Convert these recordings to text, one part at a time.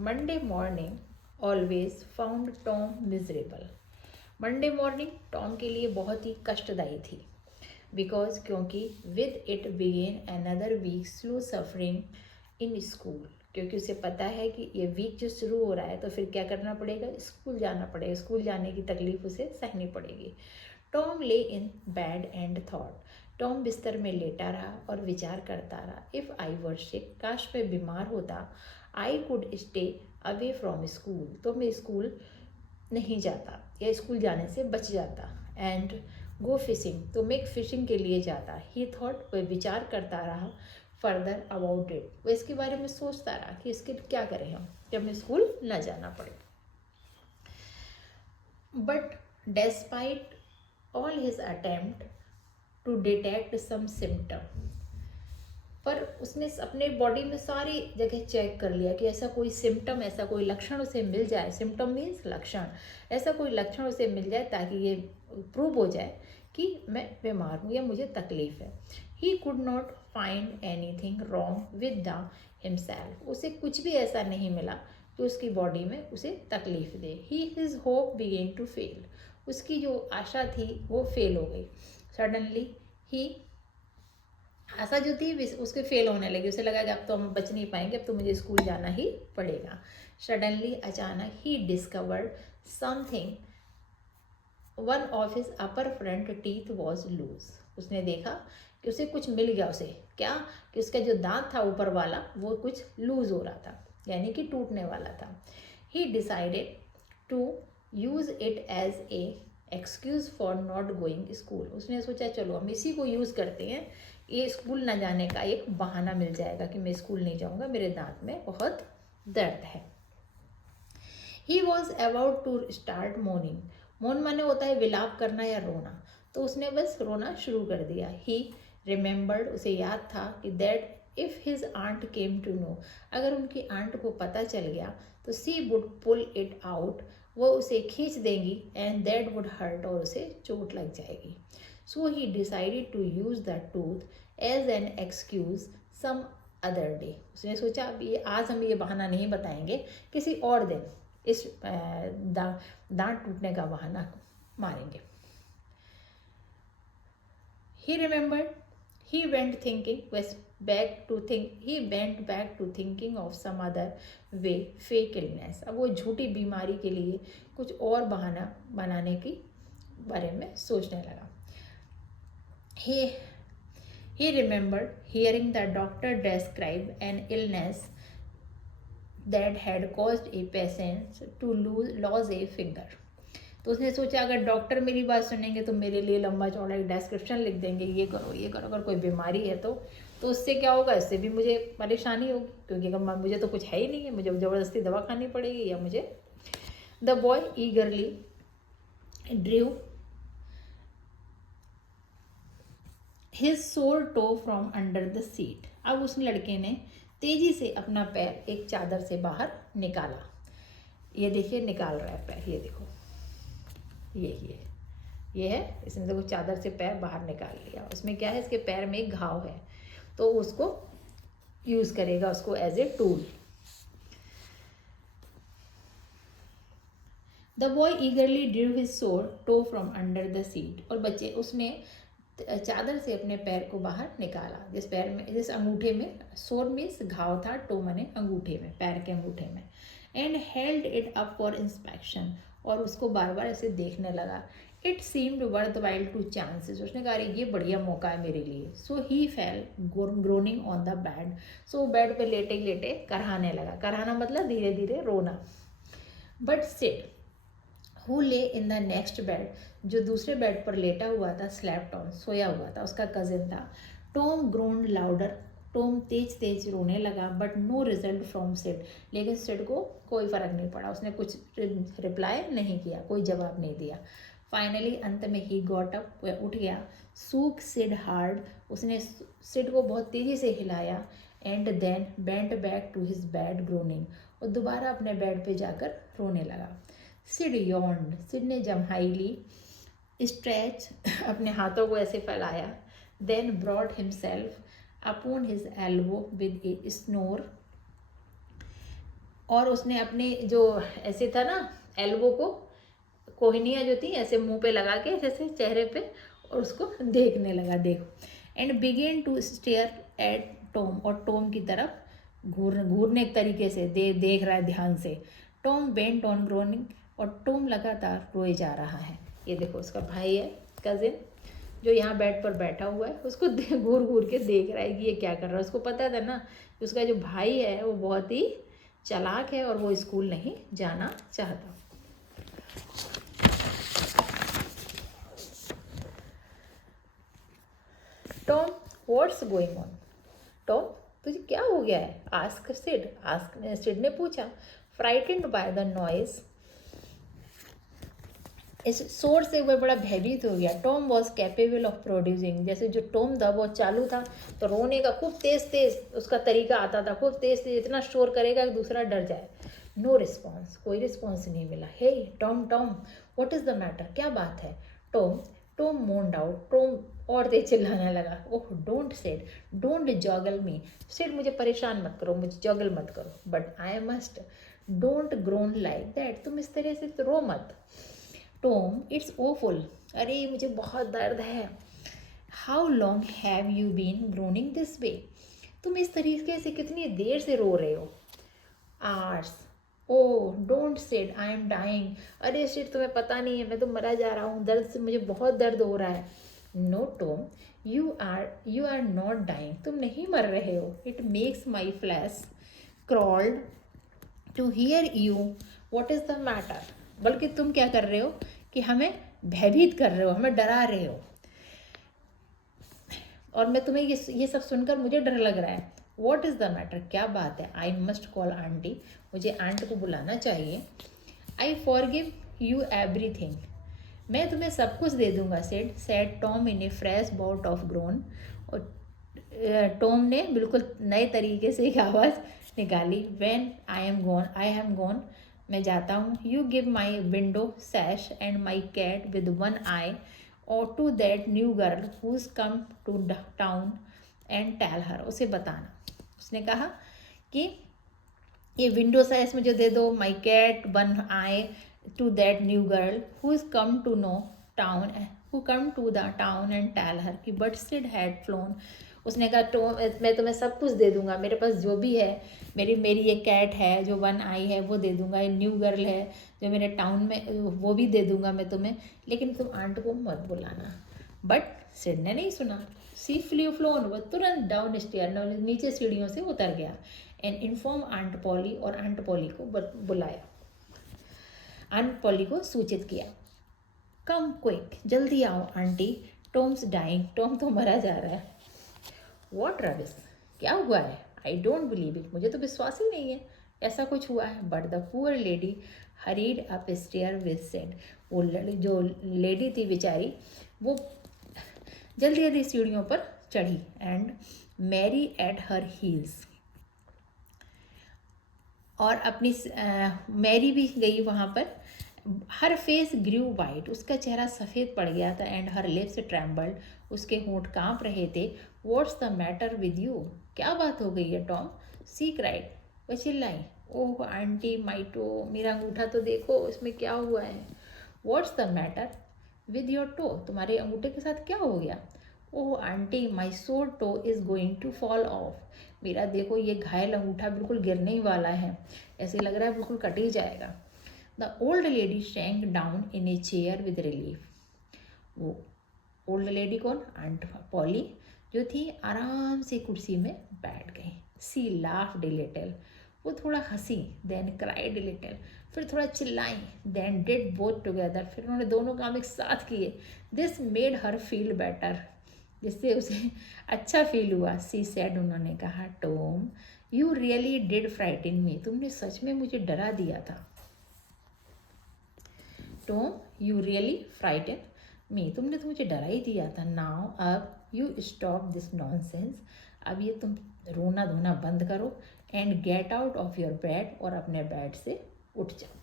Monday morning always found Tom miserable. Monday morning Tom के लिए बहुत ही कष्टदायी थी, बिकॉज क्योंकि with it began another week slow suffering in school. क्योंकि उसे पता है कि ये वीक जो शुरू हो रहा है तो फिर क्या करना पड़ेगा, स्कूल जाना पड़ेगा, स्कूल जाने की तकलीफ उसे सहनी पड़ेगी। टॉम ले in bed and thought. Tom बिस्तर में लेटा रहा और विचार करता रहा, इफ़ आई वर सिक, काश मैं बीमार होता, I could stay away from school, तो मैं स्कूल नहीं जाता या स्कूल जाने से बच जाता, एंड गो फिशिंग, तो मैं फिशिंग के लिए जाता। ही थॉट, वह विचार करता रहा फर्दर अबाउट इट, वह इसके बारे में सोचता रहा कि इसके क्या करें हम जब हमें स्कूल न जाना पड़े। But despite all his attempt to detect some symptom, पर उसने अपने बॉडी में सारी जगह चेक कर लिया कि ऐसा कोई सिम्टम, ऐसा कोई लक्षण उसे मिल जाए, सिम्टम मीन्स लक्षण, ऐसा कोई लक्षण उसे मिल जाए ताकि ये प्रूव हो जाए कि मैं बीमार हूँ या मुझे तकलीफ है। He could not find any thing wrong with the himself, उसे कुछ भी ऐसा नहीं मिला जो उसकी बॉडी में उसे तकलीफ दे। He his hope began to fail, उसकी जो आशा थी वो फेल हो गई। सडनली ही, आशा जो थी उसके फेल होने लगी, उसे लगा कि अब तो हम बच नहीं पाएंगे, अब तो मुझे स्कूल जाना ही पड़ेगा। सडनली, अचानक, he discovered something, one of his upper front teeth was loose, उसने देखा कि उसे कुछ मिल गया। उसे क्या, कि उसका जो दांत था ऊपर वाला वो कुछ लूज हो रहा था, यानी कि टूटने वाला था। He decided to use it as a excuse for not going school, उसने सोचा चलो हम इसी को यूज़ करते हैं, ये स्कूल न जाने का एक बहाना मिल जाएगा कि मैं स्कूल नहीं जाऊँगा, मेरे दांत में बहुत दर्द है। He was about to start moaning, moan माने होता है विलाप करना या रोना, तो उसने बस रोना शुरू कर दिया। ही रिमेंबर्ड, उसे याद था कि that if his aunt came to know, अगर उनकी आंट को पता चल गया तो she would pull it out, वो उसे खींच देंगी, एंड दैट वुड हर्ट, और उसे चोट लग जाएगी। So he decided to use the tooth as an excuse some other day, उसने सोचा अब ये आज हम ये बहाना नहीं बताएंगे, किसी और दिन इस दांत टूटने का बहाना मारेंगे। ही remembered, he went back to thinking of some other way, fake illness, अब वो झूठी बीमारी के लिए कुछ और बहाना बनाने की बारे में सोचने लगा। He remembered hearing the doctor describe an illness that had caused a patient to lose a finger, तो उसने सोचा अगर डॉक्टर मेरी बात सुनेंगे तो मेरे लिए लंबा चौड़ा एक डिस्क्रिप्शन लिख देंगे, ये करो ये करो, अगर कोई बीमारी है तो उससे क्या होगा, इससे भी मुझे परेशानी होगी, क्योंकि अगर मुझे तो कुछ है ही नहीं है, मुझे ज़बरदस्ती दवा खानी पड़ेगी या मुझे। The boy eagerly drew his sore toe from under the sheet, अब उस लड़के ने तेजी से अपना पैर एक चादर से बाहर निकाला। ये देखिए निकाल रहा है पैर, ये देखो, ये है, इसने देखो चादर से पैर बाहर निकाल लिया। उसमें क्या है, इसके पैर में एक घाव है, तो उसको यूज़ करेगा उसको as a tool. The boy eagerly drew his sore toe from under the sheet, और बच्चे उसने चादर से अपने पैर को बाहर निकाला, जिस पैर में, जिस अंगूठे में, सोर मीन्स घाव था, टो मने अंगूठे में, पैर के अंगूठे में, and held it up for inspection, और उसको बार बार ऐसे देखने लगा। It seemed worth while two chances, उसने कहा ये बढ़िया मौका है मेरे लिए। So he fell groaning on the bed, so bed पे लेटे लेटे कराहने लगा, कराहना मतलब धीरे धीरे रोना। बट सिड हु ले इन द नेक्स्ट बेड, जो दूसरे बेड पर लेटा हुआ था, स्लैप्ड ऑन, सोया हुआ था, उसका कजिन था। टॉम ग्रोन्ड लाउडर, टॉम तेज तेज रोने लगा, but no result from Sid, लेकिन सिड को कोई फ़र्क नहीं पड़ा, उसने कुछ रिप्लाई नहीं किया, कोई जवाब नहीं दिया। फाइनली अंत में ही गॉट अप, वह उठ गया। सूक सिड हार्ड, उसने सिड को बहुत तेज़ी से हिलाया, and then bent back to his bed groaning, और दोबारा अपने बेड पे जाकर रोने लगा। सिड यॉन्ड, सिड ने जम्हाई ली, स्ट्रेच अपने हाथों को ऐसे फैलाया, then brought himself upon his elbow with a snore और उसने अपने जो ऐसे था ना एल्बो को, कोहनियाँ जो थी ऐसे मुंह पे लगा के जैसे चेहरे पे, और उसको देखने लगा, देखो। And began to stare at Tom, और टॉम की तरफ घूरने के तरीके से देख रहा है ध्यान से। टॉम बेंट ऑन ग्रोनिंग, और टॉम लगातार रोए जा रहा है। ये देखो उसका भाई है, कजिन, जो यहाँ बेड पर बैठा हुआ है, उसको घूर घूर के देख रहा है कि ये क्या कर रहा है। उसको पता था ना कि उसका जो भाई है वो बहुत ही चालाक है और वो स्कूल नहीं जाना चाहता। Tom, what's going on? Tom, तुझे क्या हो गया है? आस्क सिड ने पूछा, फ्राइटेंड बाय द नॉइज। इस शोर से वह बड़ा भयभीत हो गया। Tom was capable of producing, जैसे जो टॉम था वो चालू था तो रोने का खूब तेज तेज उसका तरीका आता था, खूब तेज तेज इतना शोर करेगा कि दूसरा डर जाए। नो रिस्पॉन्स, कोई रिस्पॉन्स नहीं मिला। Hey Tom Tom, what is the matter? क्या बात है? Tom Tom moaned out. Tom और तेज चिल्लाने लगा। Oh don't Sid, don't joggle me. Sid मुझे परेशान मत करो, मुझे जॉगल मत करो, but I must. Don't groan like that, तुम इस तरह से तो रो मत। टॉम, इट्स ओफुल, अरे मुझे बहुत दर्द है। How long have you been groaning this way? तुम इस तरीके से कितनी देर से रो रहे हो? आर्स। Oh don't Sid, I am dying. अरे शिट, तुम्हें पता नहीं है, मैं तो मरा जा रहा हूँ, दर्द से मुझे बहुत दर्द हो रहा है। No Tom, you are not dying, तुम नहीं मर रहे हो। It makes my flesh crawl to hear you, what is the matter? बल्कि तुम क्या कर रहे हो कि हमें भयभीत कर रहे हो, हमें डरा रहे हो, और मैं तुम्हें ये सब सुनकर मुझे डर लग रहा है। वॉट इज़ द मैटर, क्या बात है? आई मस्ट कॉल आंटी, मुझे आंट को बुलाना चाहिए। आई फॉरगिव यू एवरीथिंग, मैं तुम्हें सब कुछ दे दूंगा। Said Tom in A fresh bout of grown, और टॉम ने बिल्कुल नए तरीके से एक आवाज़ निकाली। व्हेन आई एम गॉन, मैं जाता हूँ। You give my window sash and my cat with one eye, और to that new girl who's come to town and tell her, उसे बताना। उसने कहा कि ये विंडो सैश मुझे दे दो, my cat one eye, to that new girl who is come to no town, who come to the town and tell her कि बट सिड हैड फ्लोन। उसने कहा तो मैं तुम्हें सब कुछ दे दूंगा, मेरे पास जो भी है, मेरी ये कैट है जो वन आई है वो दे दूंगा, ये न्यू गर्ल है जो मेरे टाउन में वो भी दे दूंगा मैं तुम्हें, लेकिन तुम आंट को मत बुलाना। बट सिड ने नहीं सुना। सी फ्लोन, वह तुरंत डाउन स्टेयर, नीचे सीढ़ियों से उतर गया। एंड इन्फॉर्म आंट पॉली, और आंट पॉली को बुलाया, आंट पॉली को सूचित किया। कम क्विक, जल्दी आओ आंटी, टॉम्स डाइंग, टॉम तो मरा जा रहा है। वॉट रबिस, क्या हुआ है? आई डोंट बिलीव इट, मुझे तो विश्वास ही नहीं है ऐसा कुछ हुआ है। But the poor lady hurried up stair with Sid, वो जो लेडी थी बेचारी वो जल्दी जल्दी सीढ़ियों पर चढ़ी। And Mary at her heels, और अपनी मैरी भी गई वहाँ पर। हर फेस ग्रू वाइट, उसका चेहरा सफ़ेद पड़ गया था। एंड हर लिप्स ट्रैम्बल्ड, उसके होंठ कांप रहे थे। What's the matter with you, क्या बात हो गई है टॉम? सी क्राइड, वह चिल्लाई। ओह आंटी माई टो, मेरा अंगूठा तो देखो, इसमें क्या हुआ है? What's the matter with your toe, तुम्हारे अंगूठे के साथ क्या हो गया? ओह auntie my sore toe is going to fall off, मेरा देखो ये घायल अंगूठा बिल्कुल गिरने ही वाला है, ऐसे लग रहा है बिल्कुल कट ही जाएगा। The old lady shank down in a chair with relief, वो ओल्ड लेडी कौन? आंट पॉली जो थी आराम से कुर्सी में बैठ गई। सी लाफ्ड ए लिटिल, वो थोड़ा हंसी। देन क्राइड ए लिटिल, फिर थोड़ा चिल्लाई। देन डिड बोथ टुगेदर, फिर उन्होंने दोनों काम एक साथ किए। This made her feel better, जिससे उसे अच्छा फील हुआ। सी सेड, उन्होंने कहा, Tom you really did frighten me, तुमने सच में मुझे डरा दिया था। Tom you really frighten me, तुमने तो मुझे डरा ही दिया था। नाउ अब यू स्टॉप दिस नॉनसेंस, अब ये तुम रोना धोना बंद करो। And get out of your bed, और अपने बेड से उठ जाओ।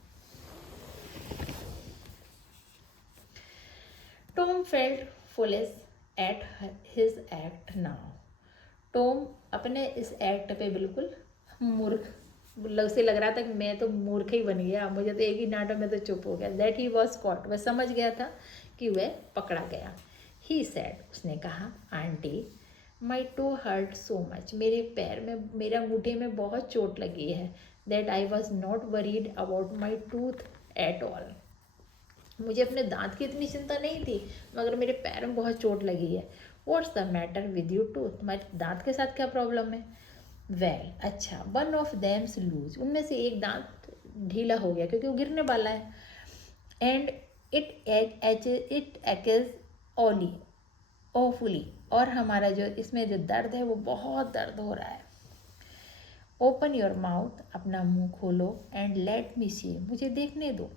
Tom felt foolish at his act now, Tom अपने इस एक्ट पे बिल्कुल मूर्ख उसे लग रहा था कि मैं तो मूर्ख ही बन गया, मुझे तो एक ही नाटक में तो चुप हो गया। दैट ही वॉज कॉट, वह समझ गया था कि वह पकड़ा गया। ही सैड, उसने कहा, auntie my tooth hurt so much, मेरे पैर में, मेरा अंगूठे में बहुत चोट लगी है। That I was not worried about my tooth at all, मुझे अपने दांत की इतनी चिंता नहीं थी, मगर मेरे पैर में बहुत चोट लगी है। What's the matter with you tooth, तुम्हारे दांत के साथ क्या प्रॉब्लम है? वेल, अच्छा, वन ऑफ देम्स लूज, उनमें से एक दांत ढीला हो गया क्योंकि वो गिरने वाला है। एंड इट एक्स ओली ओफुली, और हमारा जो इसमें जो दर्द है वो बहुत दर्द हो रहा है। ओपन योर माउथ, अपना मुंह खोलो, एंड लेट मी सी, मुझे देखने दो।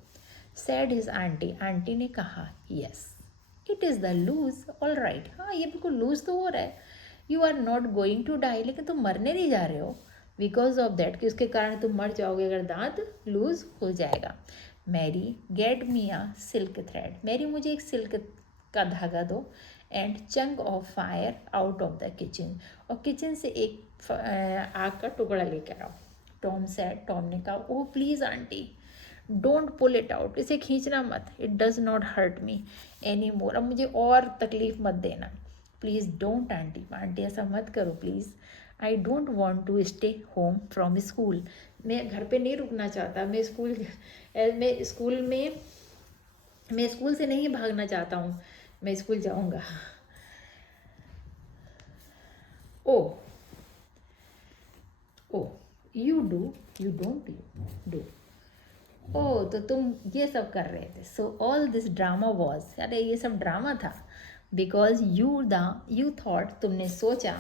सैड हिज आंटी, आंटी ने कहा, yes it is the loose, all right, हाँ ये बिल्कुल लूज तो हो रहा है। You are not going to die, लेकिन तुम मरने नहीं जा रहे हो। बिकॉज ऑफ दैट, कि उसके कारण तुम मर जाओगे अगर दांत लूज हो जाएगा। मैरी गेट मी आ सिल्क थ्रेड, मैरी मुझे एक सिल्क का धागा दो। And chunk of fire out of the kitchen, और किचन से एक आग का टुकड़ा लेकर आओ। टॉम सैड, टॉम ने कहा, oh please aunty don't pull it out, इसे खींचना मत। It does not hurt me any more, अब मुझे और तकलीफ मत देना। प्लीज़ डोंट आंटी, आंटी ऐसा मत करो please. I don't want to stay home from school, मैं घर पे नहीं रुकना चाहता, मैं स्कूल से नहीं भागना चाहता हूँ, मैं स्कूल जाऊँगा। ओ ओ यू डोंट डू, ओह तो तुम ये सब कर रहे थे। So all this drama was, अरे ये सब ड्रामा था। बिकॉज यू थॉट, तुमने सोचा,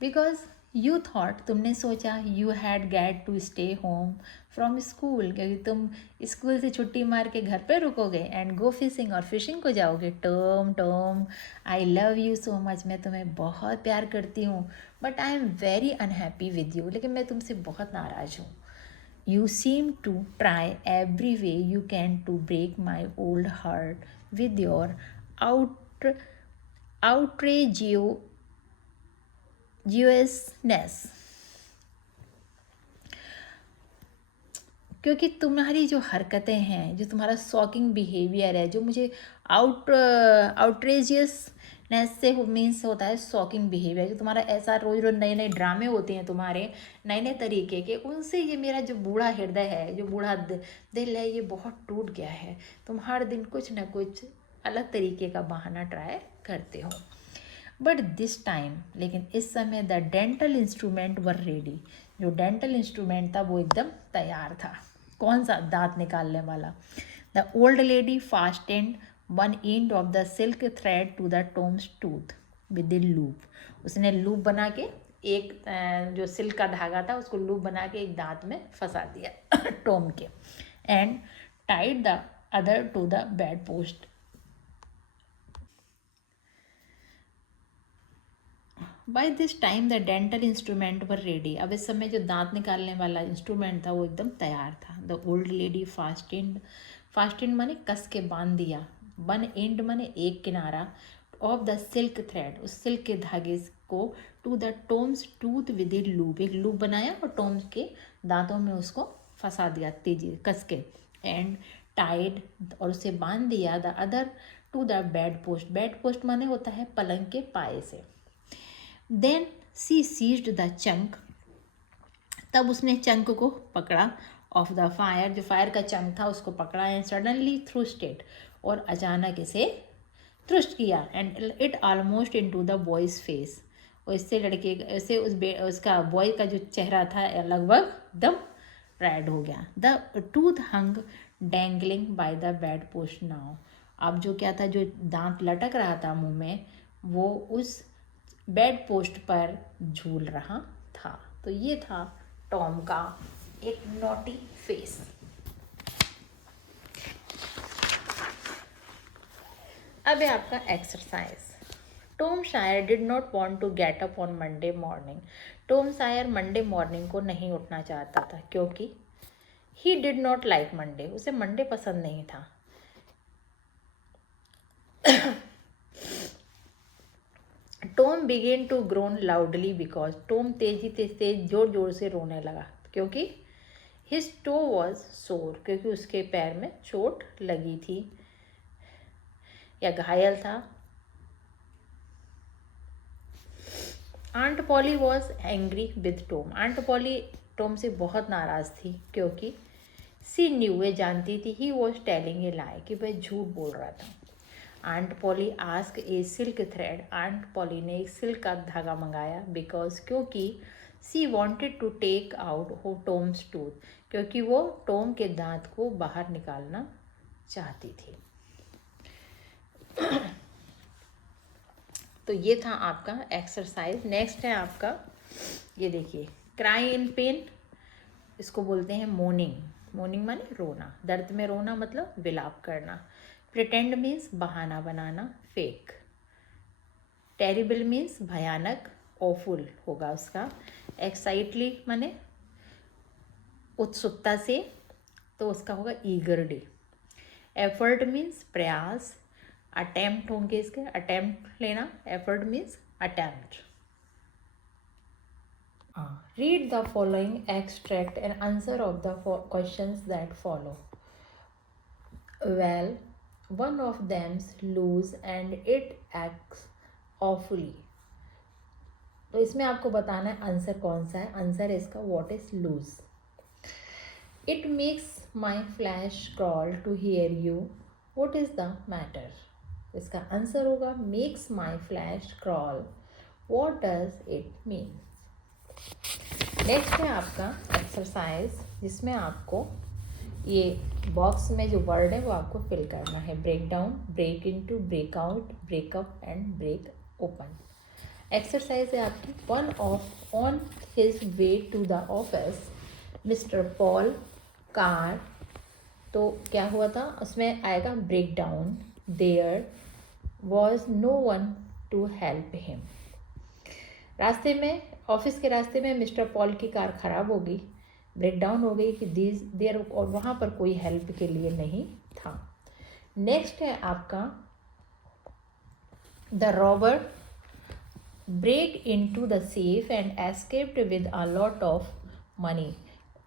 बिकॉज यू थॉट, तुमने सोचा, you had get to stay home from school, क्योंकि तुम स्कूल से छुट्टी मार के घर पे रुकोगे। एंड गो फिशिंग, और फिशिंग को जाओगे। Tom Tom I love you so much, मैं तुम्हें बहुत प्यार करती हूँ। But I am very unhappy with you, लेकिन मैं तुमसे बहुत नाराज़ हूँ। You seem to try every way you can to break my old heart with your out, outrageousness, क्योंकि तुम्हारी जो हरकतें हैं, जो तुम्हारा शॉकिंग बिहेवियर है, जो मुझे आउटरेजियसनेस से मीन्स होता है शॉकिंग बिहेवियर, जो तुम्हारा ऐसा रोज रोज नए नए ड्रामे होते हैं तुम्हारे, नए नए तरीके के, उनसे ये मेरा जो बूढ़ा हृदय है, जो बूढ़ा दिल है, ये बहुत टूट गया है। तुम हर दिन कुछ ना कुछ अलग तरीके का बहाना ट्राई करते हो। बट दिस टाइम, लेकिन इस समय, the dental instrument were ready, जो डेंटल इंस्ट्रूमेंट था वो एकदम तैयार था। कौन सा? दांत निकालने वाला। The old lady fastened one end of the silk thread to the Tom's tooth with the loop, उसने लूप बना के एक जो सिल्क का धागा था उसको लूप बना के एक दांत में फंसा दिया टॉम के। And tied the other to the bed post. By this time the dental instrument were ready, अब इस समय जो दांत निकालने वाला इंस्ट्रूमेंट था वो एकदम तैयार था। द ओल्ड लेडी फास्टेंड माने कस के बांध दिया, वन एंड माने एक किनारा, ऑफ द सिल्क थ्रेड, उस सिल्क के धागे को, to the Tom's tooth with a loop, एक लूप बनाया और टॉम्स के दांतों में उसको फंसा दिया तेजी कस के। एंड टाइड, और उसे बांध दिया, the other to the bed post माने होता है पलंग के पाए से। Then she seized the chunk, तब उसने चंक को पकड़ा, ऑफ द फायर, जो फायर का चंक था उसको पकड़ा। एंड सडनली थ्रुस्ट इट, और अचानक इसे थ्रुस्ट किया। And it almost into the boy's face, और इससे लड़के इससे उसका बॉय का जो चेहरा था लगभग एकदम रेड हो गया। The tooth hung dangling by the bed post now, अब जो क्या था, जो दांत लटक रहा था मुंह में, वो उस बेड पोस्ट पर झूल रहा था। तो ये था टॉम का एक नॉटी फेस। अब है आपका exercise. Tom Sawyer did not want to get up on Monday morning, Tom Sawyer Monday morning को नहीं उठना चाहता था, क्योंकि he did not like Monday, उसे मंडे पसंद नहीं था। Tom began to groan loudly because Tom तेजी तेज जोर जोर से रोने लगा क्योंकि हिज टो वॉज सोर, क्योंकि उसके पैर में चोट लगी थी या घायल था। Aunt Polly was angry with Tom, aunt Polly Tom से बहुत नाराज़ थी क्योंकि सी न्यू, वे जानती थी ही वॉज टेलिंग ए लाई, कि वह झूठ बोल रहा था। Aunt Polly ask a silk thread, aunt Polly ने एक सिल्क का धागा मंगाया बिकॉज, क्योंकि she wanted to take out हो टॉम्स टूथ, क्योंकि वो टॉम के दांत को बाहर निकालना चाहती थी। तो ये था आपका एक्सरसाइज। नेक्स्ट है आपका, ये देखिए, क्राई इन पेन, इसको बोलते हैं मोर्निंग। मोर्निंग माने रोना, दर्द में रोना मतलब विलाप करना। प्रिटेंड मीन्स बहाना बनाना, फेक। टेरिबल मीन्स भयानक, ऑफुल होगा उसका। एक्साइटली माने उत्सुकता से, तो उसका होगा ईगरली। एफर्ट मीन्स प्रयास। अटेम्प्ट होंगे इसके, अटेम्प्ट लेना, effort means attempt. Read the following extract and answer of the questions that follow. Well, one of them's loose and it acts awfully. तो इसमें आपको बताना है आंसर कौन सा है। आंसर है इसका what is loose. It makes my flesh crawl to hear you, what is the matter. इसका आंसर होगा makes my flesh crawl, what does it mean. Next है आपका एक्सरसाइज, जिसमें आपको ये बॉक्स में जो वर्ड है वो आपको फिल करना है। Break down, break into, break out, break up and break open. Exercise है आपकी, one of on his way to the office Mr Paul car, तो क्या हुआ था उसमें आएगा break down, there was no one to help him. रास्ते में, ऑफिस के रास्ते में मिस्टर पॉल की कार ख़राब हो गई, ब्रेक डाउन हो गई कि देर, और वहाँ पर कोई हेल्प के लिए नहीं था। नेक्स्ट है आपका the robber break into the safe and escaped with a lot of money.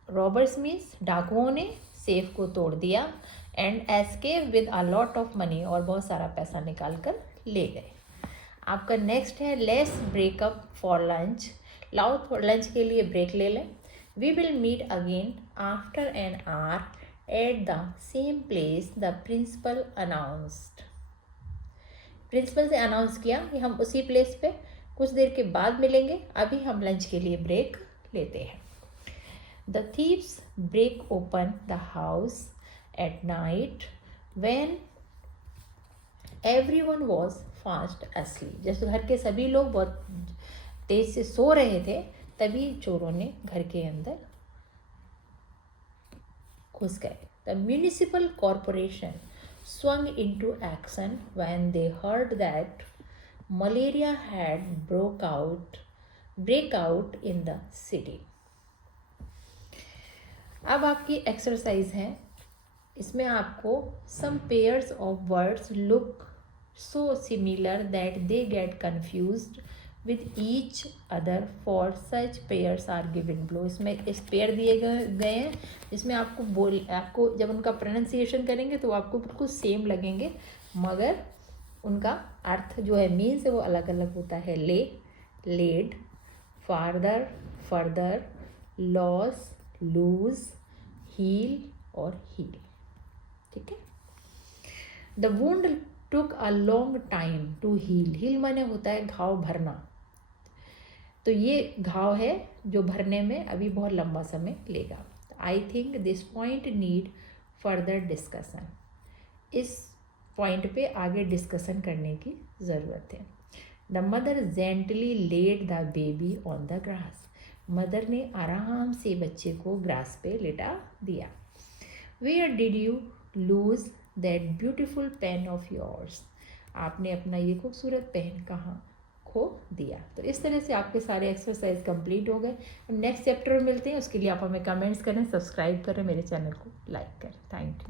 Robbers means डाकुओं ने सेफ को तोड़ दिया, and escape with a lot of money, और बहुत सारा पैसा निकाल कर ले गए। आपका नेक्स्ट है लेट्स ब्रेकअप फॉर लंच, लाओ लंच के लिए ब्रेक ले लें। We will meet again after an hour at the same place, the principal announced. Principal से अनाउंस किया कि हम उसी प्लेस पे कुछ देर के बाद मिलेंगे, अभी हम लंच के लिए ब्रेक लेते हैं। The thieves break open the house at night when everyone was fast asleep। जैसे घर के सभी लोग बहुत तेज से सो रहे थे, तभी चोरों ने घर के अंदर घुस गए। The municipal corporation swung into action when they heard that malaria had break out in the city। अब आपकी एक्सरसाइज है, इसमें आपको some pairs of words look so similar that they get confused with each other, for such pairs are given below। इसमें इस pair दिए गए हैं, इसमें आपको जब उनका प्रोनाउंसिएशन करेंगे तो आपको बिल्कुल सेम लगेंगे, मगर उनका अर्थ जो है मीन्स है वो अलग अलग होता है। Lay, laid, farther, further, loss, lose, heel और हील। ठीक है। The wound took a long time to heal, heal माने होता है घाव भरना, तो ये घाव है जो भरने में अभी बहुत लंबा समय लेगा। I think this point need further discussion, इस पॉइंट पे आगे डिस्कशन करने की ज़रूरत है। The mother gently laid the baby on the grass, मदर ने आराम से बच्चे को ग्रास पे लेटा दिया। Where did you lose that beautiful pen of yours, आपने अपना ये खूबसूरत पेन कहाँ खो दिया। तो इस तरह से आपके सारे एक्सरसाइज कंप्लीट हो गए। नेक्स्ट चैप्टर में मिलते हैं, उसके लिए आप हमें कमेंट्स करें, सब्सक्राइब करें, मेरे चैनल को लाइक करें। Thank you.